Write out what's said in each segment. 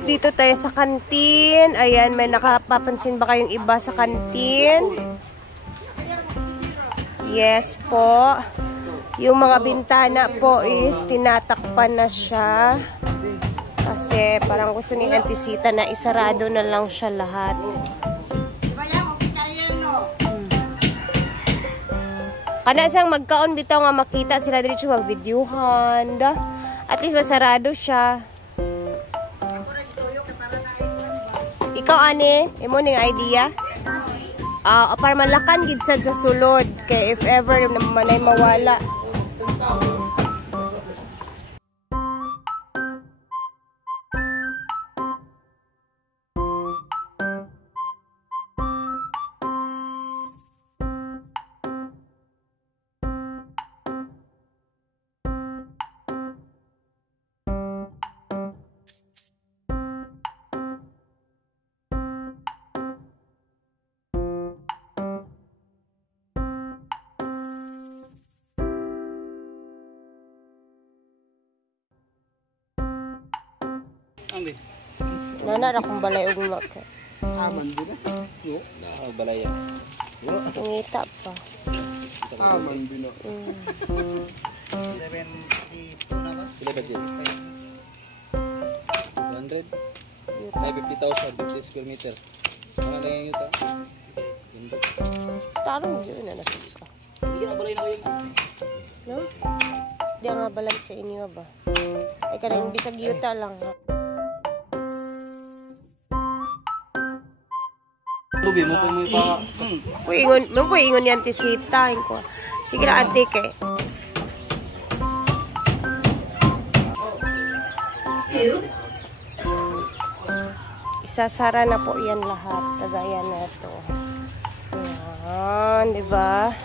Dito tayo sa kantin. Ayan, may nakapapansin ba kayong iba sa kantin? Yes po. Yung mga bintana po is tinatakpan na siya. Kasi parang gusto ni Auntie Sita na isarado na lang siya lahat. Kana siyang magkaon bitaw nga makita sila dito mag-videohan. At least masarado siya. Ikaw, ane, imo ning idea? Para malakan gid sad sa sulod. Kay if ever manay mawala. Nana ra kung balay og mak. Aman din na. Yo, na balay. Yo, ngita pa. Aman din na. 72 na ba? Pila ba din? 100. Ay 50,000 50 square meter. Ano lang yung yuta? Tarong yun na nasa. Hindi na balay na kayo. No? Di nga balay sa inyo ba? Ay kanang bisag yuta lang. Lubi mo po mo pa. Mo ingon ni Auntie Sita ko. Sige na ate kay. Isasara na po yan lahat. Kagaya na ito. Yan, di ba?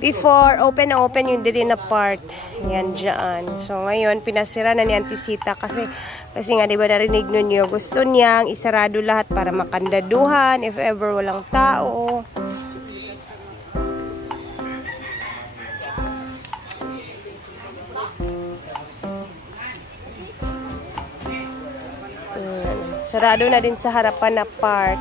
Before, open na open yung diri na part. Yan dyan. So, ngayon, pinasira na ni Auntie Sita kasi nga, di ba narinig ninyo, gusto niyang isarado lahat para makandaduhan if ever walang tao. Sarado na din sa harapan na part.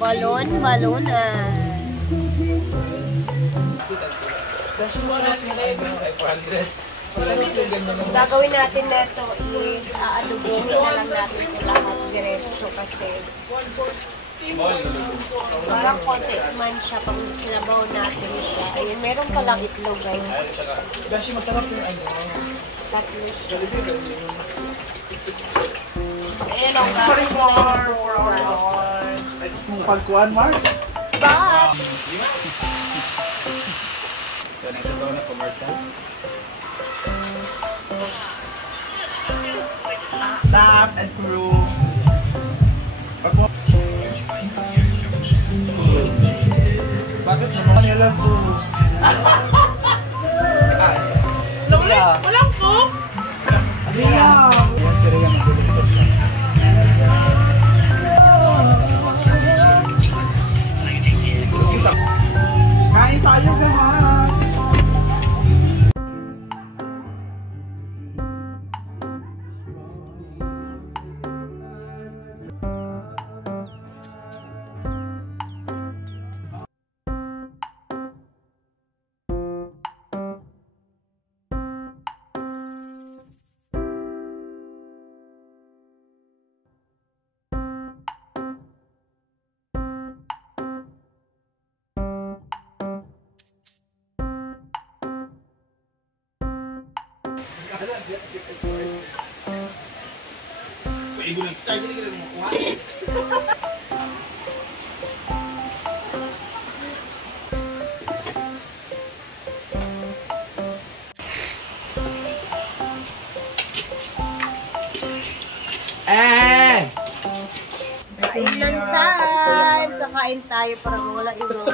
Balon-balonan. Gagawin natin na ito is aadubuhin na lang natin ito lahat diretso kasi parang konti man siya pag sinabaw natin siya. Ayun, meron palang itlog guys. Gashi masarap yung ano. Tatlo siya. Ayun ang gagawin natin. Kung pagkuhan, Mars? Bye! Yan ang sabaw na commercial. Staff and crew. Bakit naman nila po? Walang cook? Ariya! Yan si Rhea mag-director siya. Kain tayo, gahan! Ibu nag-start din kita makuha. Kain lang tayo. Kakain tayo para wala ino.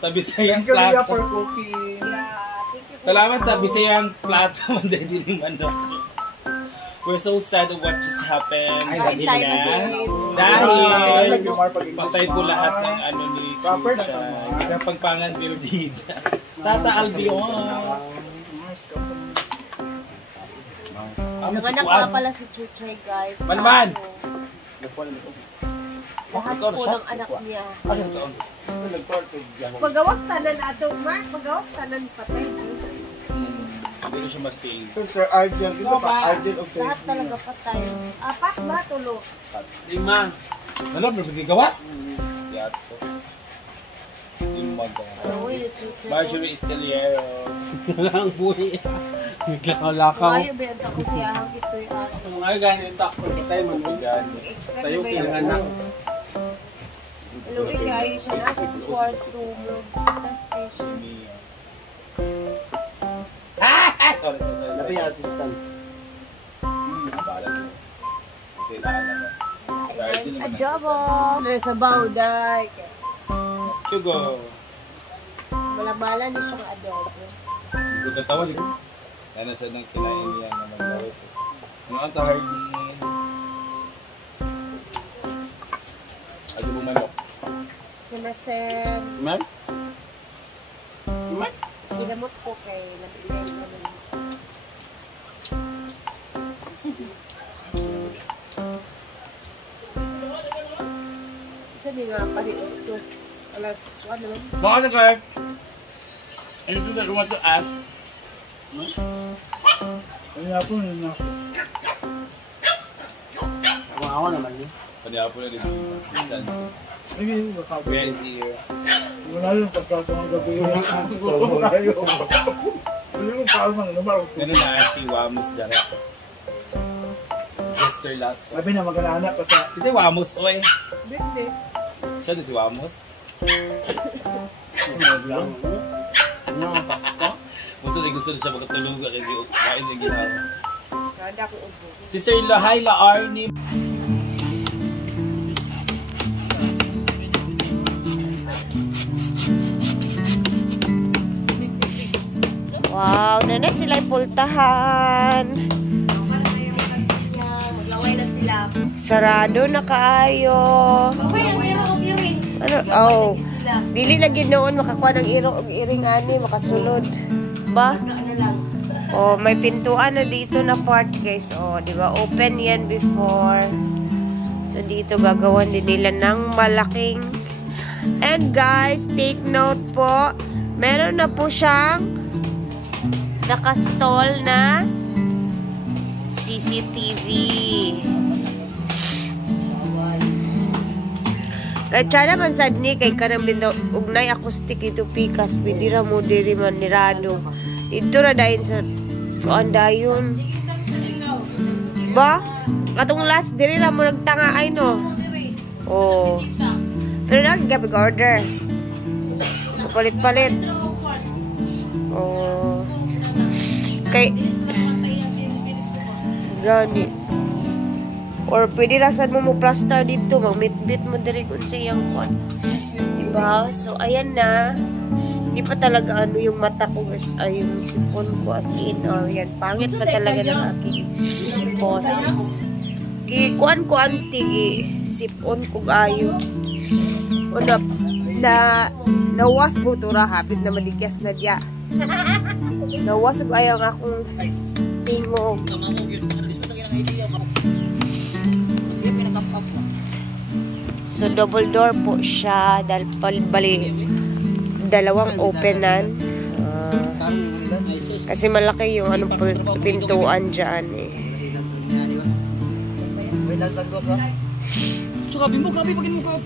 Sa Bisayang Korea plato. for cooking. Salamat sa Bisayang plato. Hindi din manok. We're so sad of what just happened. Kain tayo kasi. Dahil patay po lahat ng ano ni Chucha. Pagpangan Perdida. Tata Albion. Naganak nga pala si Chuchay, guys. Manaman! Lahat po ng anak niya. Pagawas tanan ato, Mark. Pagawas tanan patay. Hindi ko siya masave. Sir Argel, dito pa, Argel of Lahat talaga patay. Apat ba? Tulo. 5. Ano? Gawas? Yatos. Ilmaga. Marjorie Esteliero. Ang buhay. Naglakaw-lakaw. Ayaw ba yung tako siya? Ito yung ato. Ang mga ganyan takpo patay man mo ganyan. Sa'yo pinanganak. Luwi kayo siya na. Kasi quartz tumog. Sa station. Sorry. Labi yung assistant. Abala sila. Kasi naanak na. Sorry, naman na. Adobo! Sa bawday. Sugo. Malabala ni siyang adobo. Hindi ko tatawan eh. Kaya nasa nang kinain niya na maglawit. Ano ang tahardin? Adobo manok. Sinasen. Ma'am? Ma'am? Ginamot ko kay Lapilay naman. Sabi nga pa rin ito. Alas, ano naman? Bakit na kayo? Anything that you want to ask? Kaya po yun ako. Ako naman yun. Kanya po na rin. Sunset. Ay, baka Where is he here? wala yung pagkasang gabi yun. Wala yung kalman. Ano na si Wamos Darat? Jester Lot. Sabi na magkananak kasi. Kasi Wamos, oy. Hindi. Siya na si Wamos. Gusto na siya magkatulog kay kain na ginawa. Kada ko ubo. Si Sir Lahaila Arnie. Wow, na sila pultahan. Maglaway na sila. Sarado na kaayo. Ano? Oh. Dili na ginoon makakuha ng iro og iring ani makasulod. Ba? Oh, may pintuan na dito na part, guys. Oh, di ba? Open yan before. So dito gagawan din nila ng malaking. And guys, take note po. Meron na po siyang nakastall na CCTV. Kaya tsada man sad ni kay kanang bindaw ugnay acoustic ito pikas pwede ra mo diri man nirado. Dito ra dayon sa kuan dayon. Ba? Katong last diri ra mo nagtanga ay no. Oh. Pero nagigabig order. Palit-palit. Oh. Kay gani. Or pwede rasan mo plaster dito, mag-bit mo diri kung siyang kon. Diba? So, ayan na. Hindi pa talaga ano yung mata ko, guys. Ay, yung sipon ko as in. Oh, yan. Pangit pa talaga ng aking boses. Kuan ko anti, sipon ko ayo. O nawas ko ito ra, hapit na maligyas na diya. Nawas ko ayaw akong tingog. So, double door po siya. Dahil bali, dalawang openan. Kasi malaki yung anong pintuan dyan eh. So, grabe mo pagin mo ka.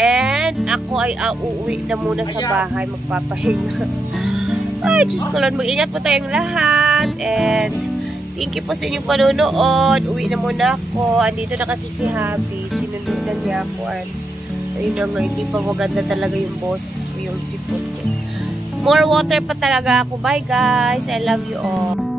And ako ay uuwi na muna sa bahay, magpapahinga. Ay, Diyos ko lang, mag-ingat po tayong lahat. And thank you po sa inyong panonood. Uwi na muna ako. Andito na kasi si Happy. Sinunod na niya ako. Ayun na nga, hindi pa maganda talaga yung boses ko, yung sipot ko. More water pa talaga ako. Bye guys. I love you all.